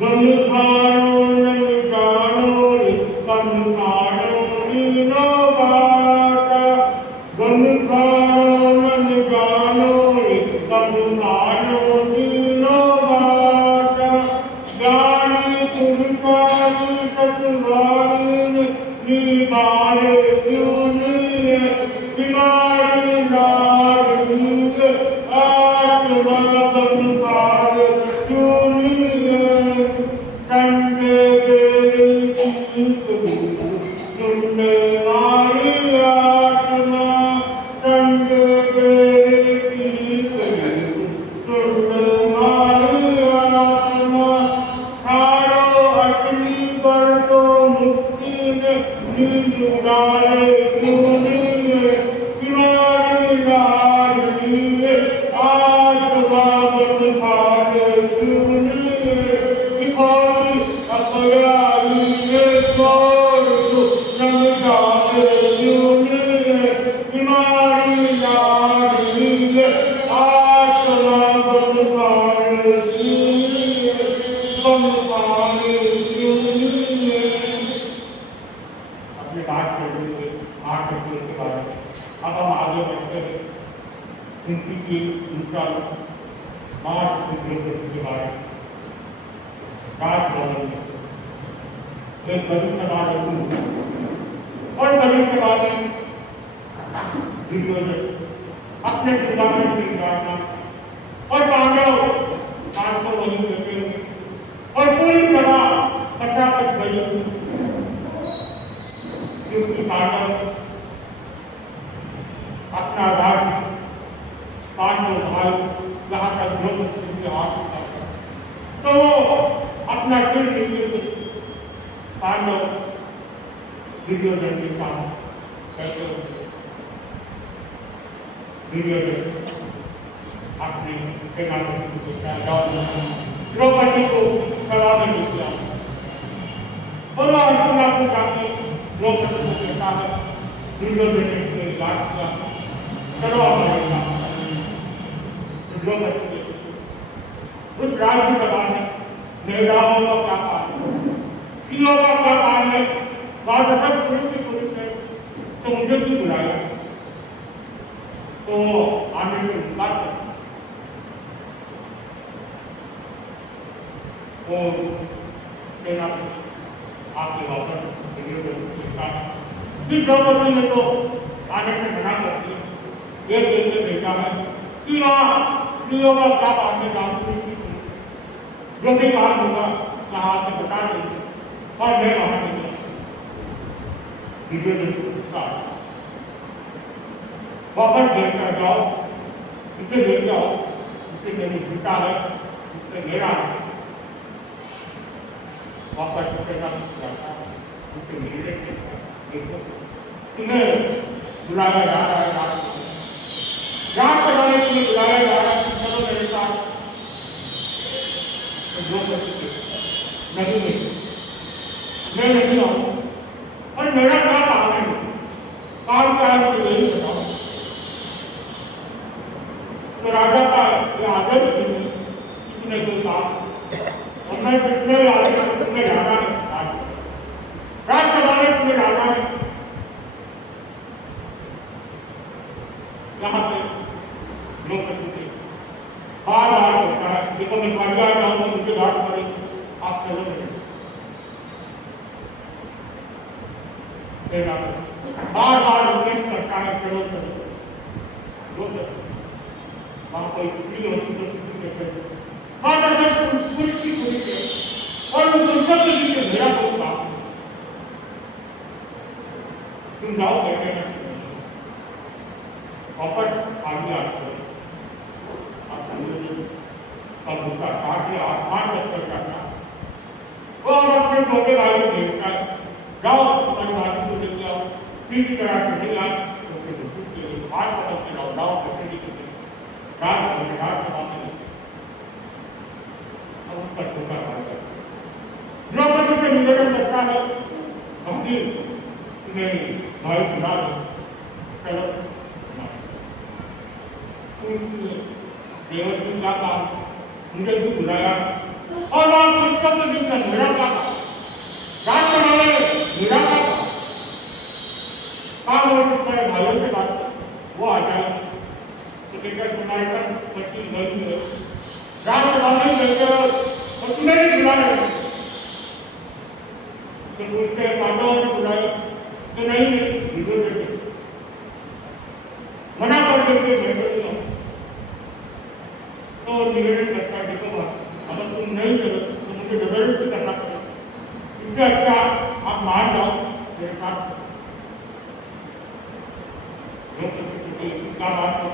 Ganu khano निभाए क्यों नहीं तुम्हारी लाडली आत्मा बंधारे क्यों नहीं संगे तेरी जीत सुनने वाली आत्मा संगे तेरी जीत सुनने वाली आत्मा थारो अग्नि पर तो मुक्ति में नींद उड़ाए क्यों नहीं तुम्हारी लाडली आत्मा बंधारे क्यों नहीं दिखाई अपराधी ये छोड़ दो समझाए क्यों नहीं तुम्हारी लाडली आत्मा बंधारे क्यों नहीं बंधारे क्यों नहीं। अपनी बात करते हुए 8 अप्रैल के बारे में अब हम आगे बढ़ते हैं उनकी की दूसरा मार्च के बारे में राजभवन में एक बड़ी सभा रखी और बड़ी सभा में दुर्योधन अपने सुधाकर की प्रार्थना और पांडव 500 वही बैठे हुए और पूरी सभा पचास गई क्योंकि पांडव अपना राज्य 500 भाई यहाँ तक द्रौपदी के हाथ में तो वो अपना सिर नीचे पांडव दुर्योधन के साथ करते हुए दुर्योधन अपने सेनापति के साथ द्रौपदी को सभा में निकला बोला अर्जुन आपको जाके द्रौपदी को कहता है दुर्योधन ने उसको इलाज किया चलो हमारे द्रौपदी उस राज्य सभा में महिलाओं का क्या काम है स्त्रियों का क्या काम है बात सब पुरुष है तो मुझे क्यों बुलाया तो आने से बात कर और सेनापति आपके वापस फिर द्रौपदी ने तो आने से मना कर दिया एक दिन से देखा है कि वहाँ स्त्रियों का क्या काम है काम जो भी काम होगा यहाँ से बता देंगे और मैं वहाँ निकला वापस लेकर जाओ इसे ले जाओ इसे मेरी जीता है इससे मेरा वापस उसे मिलने तुम्हें बुलाया जा रहा है जांच कराने के लिए बुलाया जा रहा है चलो मेरे साथ नहीं मैं नहीं आऊँ और मेरा क्या काम है काम क्या है मुझे नहीं बताओ तो राजा का ये आदेश नहीं इतने कोई काम और मैं कितने आदेश तुम्हें जाना है राजसभा में तुम्हें जाना है यहाँ पे लोग बार बार होता है देखो मैं खड़गा जाऊंगा मुझे बात पड़ी आप चलो बार बार उपदेश करता है चलो चलो वहां कोई छुट्टी होती तो छुट्टी कहते पुरुष की पुरुष है और पुरुषों के मेरा कोई काम तुम जाओ कहते हैं वापस आगे आते अब उसका काट लिया आसमान तक करना वो अपने छोटे भाई को देखता है जाओ तुम्हारी भाई को देख जाओ सीधी तरह से नहीं आए तो फिर उसके लिए हाथ पकड़ के जाओ जाओ कैसे नहीं रात समाप्त अब उसका छोटा भाई द्रौपदी से निवेदन करता है भक्ति तुम्हें भाई सुना दो चलो देवती का काम मुझे भी बुलाया और आप पुस्तक में जिनका मेरा का रात बनाने मेरा का काम और तुम्हारे भाइयों से बात वो आ जाए तो देखकर तुम्हारे तक बच्ची गई है रात बनाने देकर और तुम्हें भी बुलाया तो उसके पांडवों ने बुलाया तो नहीं मना कर करके मैं तो निवेदन करता है देखो अगर तुम नहीं करो तो मुझे जबरदस्ती करना पड़ेगा, इससे अच्छा आप मान जाओ मेरे साथ। क्या बात है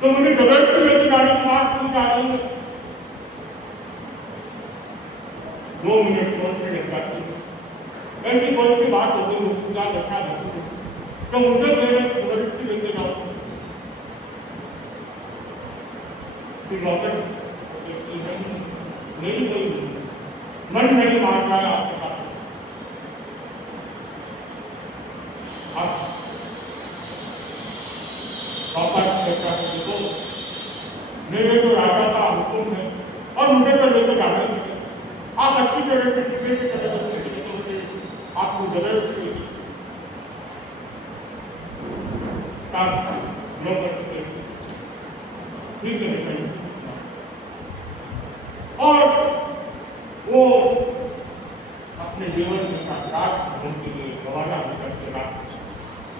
तो मुझे जबरदस्ती लेके जाने की बात की जा रही है। 2 मिनट सोचने लग जाती है, ऐसी कौन सी बात हो गई पूजा अच्छा तो मुझे मेरे जबरदस्ती लेके जाओ। मेरी कोई मन नहीं मान रहा है आपके पास। देखो मेरे तो राजा का हुक्म है और मुझे तो लेकर जाना ही है। आप अच्छी तरह से आपको जबरदस्ती ठीक है और वो अपने जीवन में साक्षात के लिए रवाना करते।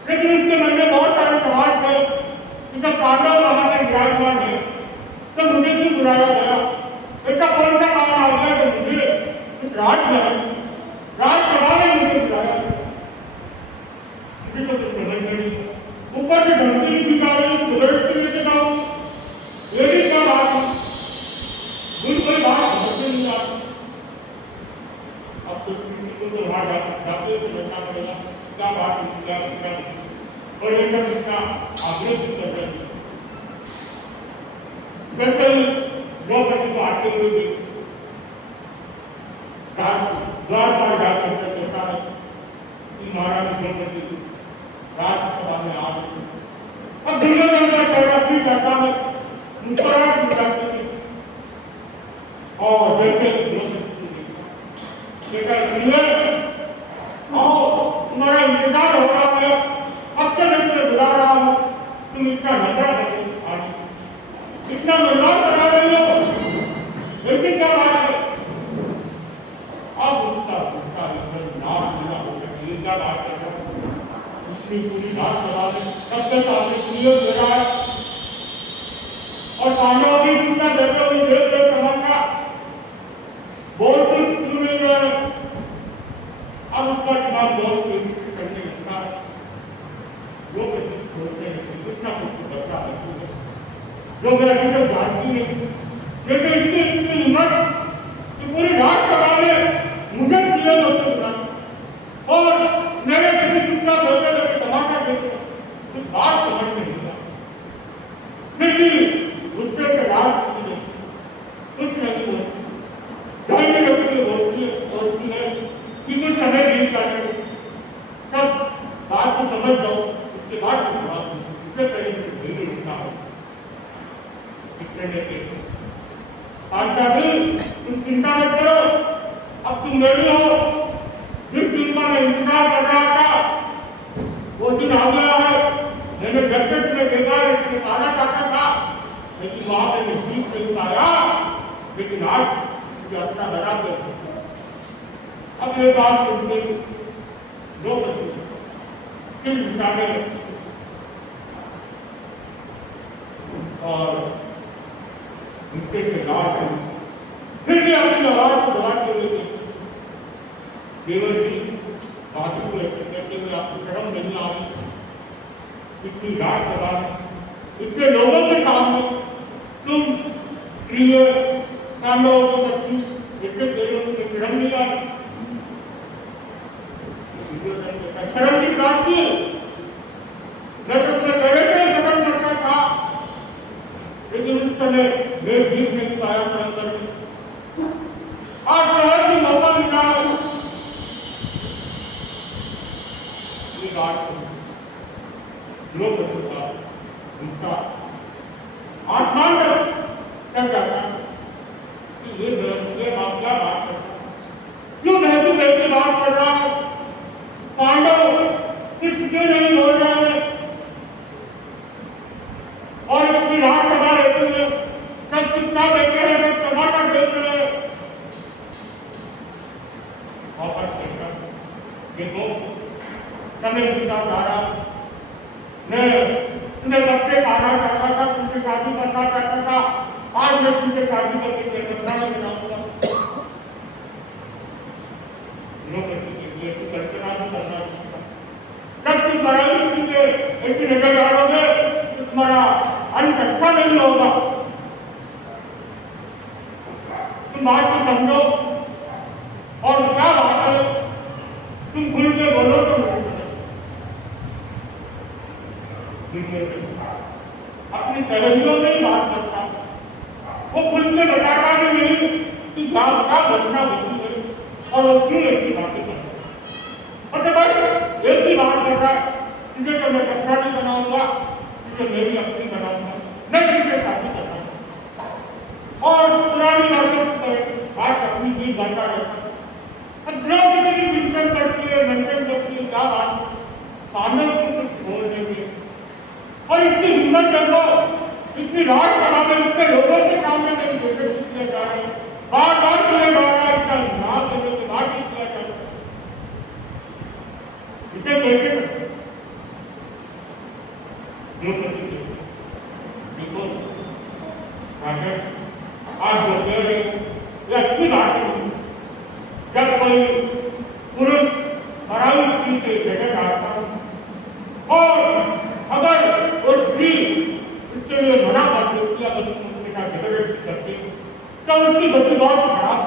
लेकिन उसके मन में बहुत सारे सवाल थे कि जब पांडव वहां पर विराजमान है तो मुझे क्यों बुलाया गया? ऐसा कौन सा काम आ गया जो मुझे इस राजसभा में मुझे बुलाया गया? मुझे तो कुछ समझ नहीं। ऊपर से धमकी भी दिखा रही हूँ, जबरदस्ती लेके जाऊँ, ये भी क्या बात है? मुझे कोई बात समझ नहीं आती। अब तो वहां जाते समझना पड़ेगा क्या बात क्या और ये सब इसका आग्रह भी कर रहे हैं। जैसे ही द्रौपदी को आते हुए भी द्वार पर जाकर कहता है कि महाराज द्रौपदी राजसभा में आ गई। अब दुर्योधन का चेहरा फिर जाता है, मुस्कुराहट हो जाती है और जैसे तुम्हारा इंतजार हो रहा है, अब से मैं तुम्हें बुला रहा हूँ, तुम इतना नजरा करो, इतना निर्माण करा रही हो, लेकिन क्या बात है? अब उसका नाश मिला हो गया, क्या बात कर रहा है? उसकी पूरी रात सभा में सबसे सामने क्लियर दे रहा है और पांडव भी दूसरा बैठे हुए देख रहे तमाशा, बोल कुछ सुन नहीं रहे। अब उसका दिमाग बहुत तेजी से करने लगता है, जो कुछ सोचते हैं कुछ ना कुछ बचा है जो मैं अभी तक जानती नहीं। लेकिन इसकी इतनी हिम्मत कि पूरी रात सभा में मुझे क्लियर होते बुला और मेरे किसी चुपचाप बैठे लगे तमाशा देखे, कुछ बात समझ में नहीं आता। फिर भी गुस्से से रात कुछ नहीं होती, धैर्य रखती होती है कि कुछ समय बीत जाते सब बात को समझ जाओ, उसके बाद इससे पहले धैर्य रखता हो। तुम चिंता मत करो, अब तुम मेरी हो। जिस दिन का मैं इंतजार कर रहा था वो दिन आ गया है। मैंने गजट में देखा निकालना चाहता था लेकिन वहां पे मैं जीत नहीं पाया, लेकिन आज मुझे अपना बना कर अब ये बात सुनते दो फिर घुटाने और गुस्से से लाल फिर भी अपनी आवाज को दबाते हुए केवल जी बातों को करते हुए आपको शर्म नहीं आ रही? इतनी रात सभा इतने लोगों के सामने तुम प्रिय पांडवों को पत्नी जैसे तुम्हें शर्म नहीं आ रही? शर्म की बात की मैं तो तुम्हें पहले से खत्म करता था, लेकिन उस समय मैं जीत नहीं पाया शर्म करके। आज शहर की मौका मिला ये बात लोग हिंसा आसमान तक चल जाता कि ये बात क्या बात करता, क्यों बहती बहती बात कर रहा है? पांडव कुछ क्यों नहीं बोल रहे हैं और अपनी रात सभा रहते हुए सब कितना बैठे रहे टमाटर देख रहे हैं। वापस देखो समय बीता जा रहा, मैं तुम्हें बच्चे पाना चाहता था, तुमसे शादी करना चाहता था, आज मैं तुमसे शादी करके नहीं बनाऊंगा। कल्पना भी करना चाहता, जब तुम बड़ाई के ऐसी नजर डालोगे तो तुम्हारा अंत अच्छा नहीं होगा। तुम बात को समझो और क्या बात है तुम खुल के बोलो तो अपनी सहयोगियों में ही बात करता, वो खुल के बताता भी नहीं कि क्या घटना होती है और वो क्यों ऐसी बातें करता है। मतलब बस एक ही बात कर रहा है, तुझे तो मैं कपड़ा नहीं बनाऊंगा, तुझे मेरी अपनी बनाऊंगा, मैं तुझे शादी करता और पुरानी बात अपनी भी गाता रहता। अब द्रौपदी की चिंतन करती है, मंथन करती है, क्या बात सामने कुछ बोल देंगे और इसकी हिम्मत देखो, इतनी राजसभा में इतने लोगों के सामने नहीं घोषित किया जा रहा है, बार बार किया जा रहा है, इतना नाम देने के बाद ही किया जा रहा है, इसे कैसे सकते देखो आज जो कह रहे ये अच्छी बात है। जब कोई पुरुष पराई स्त्री के जगह डालता और अगर वो स्त्री उसके लिए मना कर देती है, उनके साथ झगड़े करती तो उसकी गति बहुत खराब,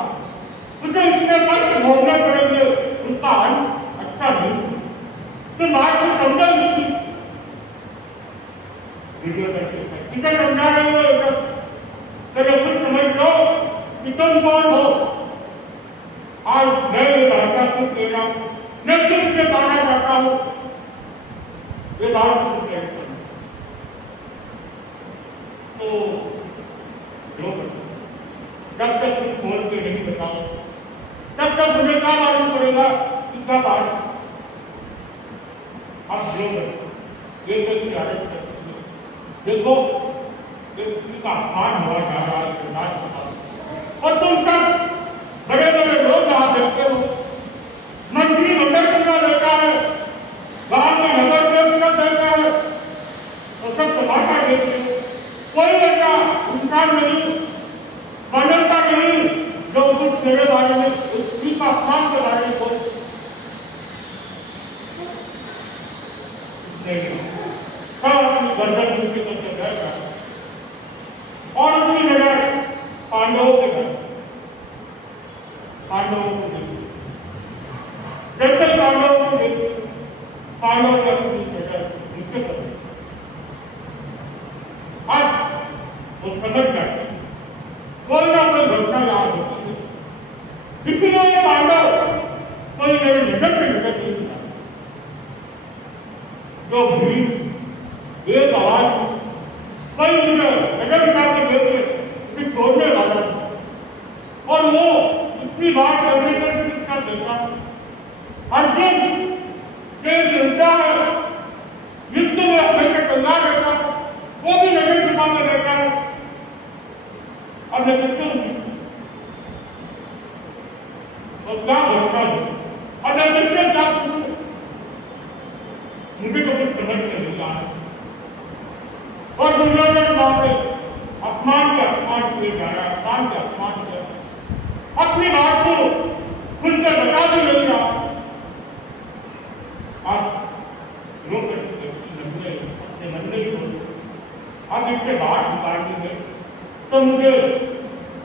उसे इतने कष्ट भोगने पड़ेंगे, उसका अंत अच्छा नहीं। तो बात को समझा नहीं, इसे समझा रहे हो तो खुद समझ लो कि तुम कौन हो। आज मैं ये भाषा को कह रहा हूँ, मैं तुमसे पाना चाहता हूँ, ये बात तुम कह तो जब तक तुम खोल के नहीं बताओ तब तक मुझे क्या मालूम पड़ेगा कि क्या बात। अब ये देखो का अपमान हुआ जा रहा है और तुम सब बड़े बड़े लोग यहाँ देखते हो, मंत्री नगर कितना देता है, गांव में नगर कितना देता है, तो सब तमाशा देखते हो। कोई ऐसा इंसान नहीं, मानवता नहीं जो कुछ मेरे बारे में उसी का अपमान के बारे में बोल सब अपनी गर्दन दूसरी करके बैठा और उसकी नजर पांडवों के घर, पांडवों को देखी, जैसे पांडवों को देखी, पांडव की अपनी नजर नीचे कर दी। आज वो समझ जाते कोई ना कोई घटना यहाँ होती है, इसलिए पांडव कोई मेरी नजर से निकल नहीं था। जो भीड़ एक आवाज कोई मुझे नजर उठा के देखे उसे छोड़ने वाला और वो इतनी बात करने का कितना देखा। अर्जुन के योद्धा है, युद्ध में अपने से तैयार रहता, वो भी नजर उठा के देखा है। अब मैं किससे और क्या घटना है, अब मैं किससे क्या पूछूं, मुझे तो कुछ समझ में नहीं आ रहा। और दुर्योधन बात अपमान के अपमान किए जा रहा है, अपमान के अपमान किया, अपनी बात को खुलकर बता भी नहीं रहा। आप लोग मन में ही सोचो अब इससे बात निकालनी है तो मुझे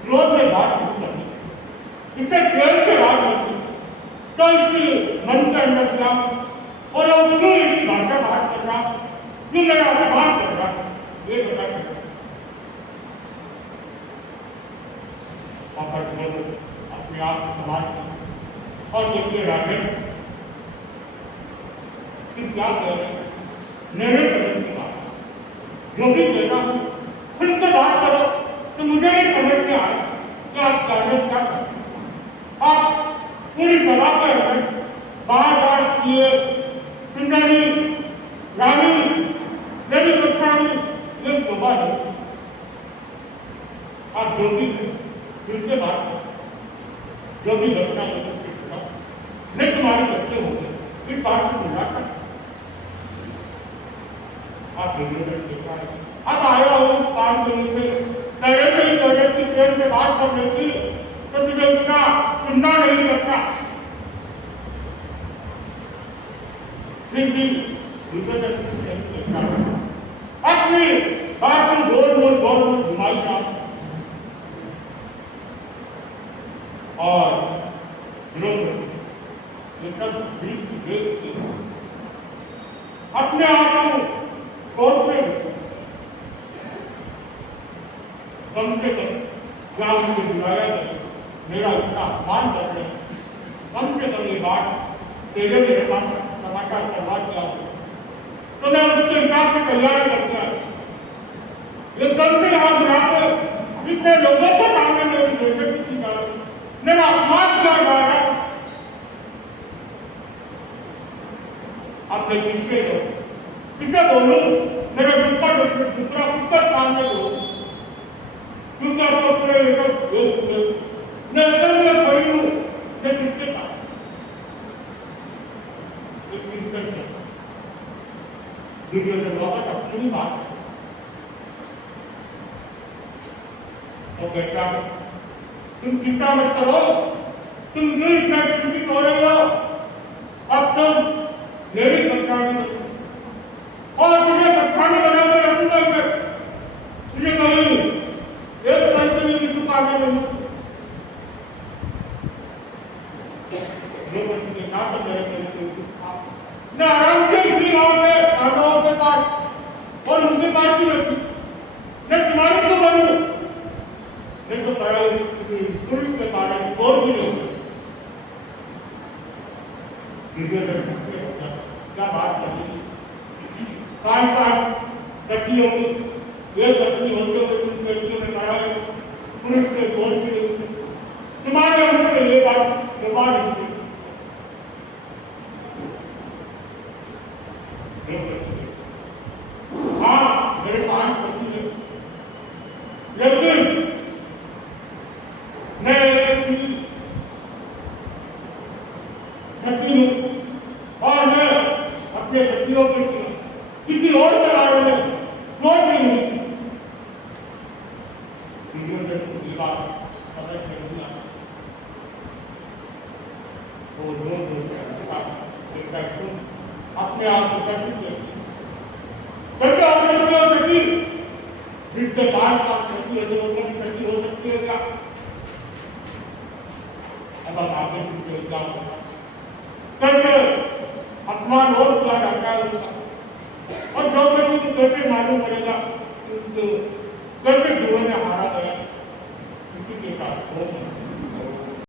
क्रोध में बात नहीं करनी, इससे प्रेम से बात करनी, तो इसकी मन के अंदर क्या और क्यों इसकी भाषा बात करना, क्यों मेरा अपमान करना, ये बता सकता। अपने आप समाज और देखिए राजन कि क्या कह रहे हैं, मेरे समझ की बात जो भी कहता हूँ खुल के बात करो तो मुझे भी समझ में आए कि आप जानने क्या करते हैं। आप पूरी सभा पर बार बार किए सुंदरी रानी मेरी कक्षा में ये शोभा है। आप जो भी फिर से बात करो, जो भी घटना मैं तुम्हारे बच्चे हो गए, फिर बात को बुला कर अब आया हूँ काम करने से पहले से ही पहले की ट्रेन से बात कर रही थी तो तुझे इतना सुनना नहीं लगता फिर भी अपनी बात में गोल घुमाई जा और लोग ये सब देख के अपने आप को कोर्ट में कम से कम क्या मुझे बुलाया गया मेरा उसका अपमान कर रहे कम से कम ये बात तेरे मेरे पास समाचार करवा दिया तो मैं उसके हिसाब से तैयारी करता एकदम से यहाँ बुलाकर इतने लोगों के सामने मेरी बेइज्जती की जा रही मेरा अपमान किया जा रहा है आप मैं किसे बोलूं मेरे दूसरा पुस्तक सामने लो क्योंकि आपको पूरे लेकर मैं अगर मैं पढ़ी हूँ मैं किसके पास वापस अपनी बात और कहता तुम चिंता मत करो तुम ये इतना चिंतित हो रहे हो अब तुम मेरी कप्तानी करो और तुझे कप्तानी बनाकर रखूंगा मैं तुझे कहीं एक पैसे की दुकान में मैं आराम से इसी गाँव में पांडवों के पास और उनके पास ही रखी मैं तुम्हारी क्यों बनूं मैं तो पुरुष के कारण और भी नहीं क्या बात करती पाँच लड़की होगी एक लड़की होते हुए उन लड़कियों ने कहा है पुरुष के जोड़ भी नहीं तुम्हारे मुझसे ये बात व्यवहार नहीं हाँ मेरे पास पति है लेकिन मैं हूँ और मैं अपने पतियों के किसी और के बारे में सोच भी नहीं अपने आप को कैसे जिसके पास आप सच्ची हो सकती है क्या अब आप आगे कैसे अपमान और क्या डाटा है उसका और जो व्यक्ति को कैसे मालूम पड़ेगा उसको कैसे जीवन में हारा गया किसी के साथ हो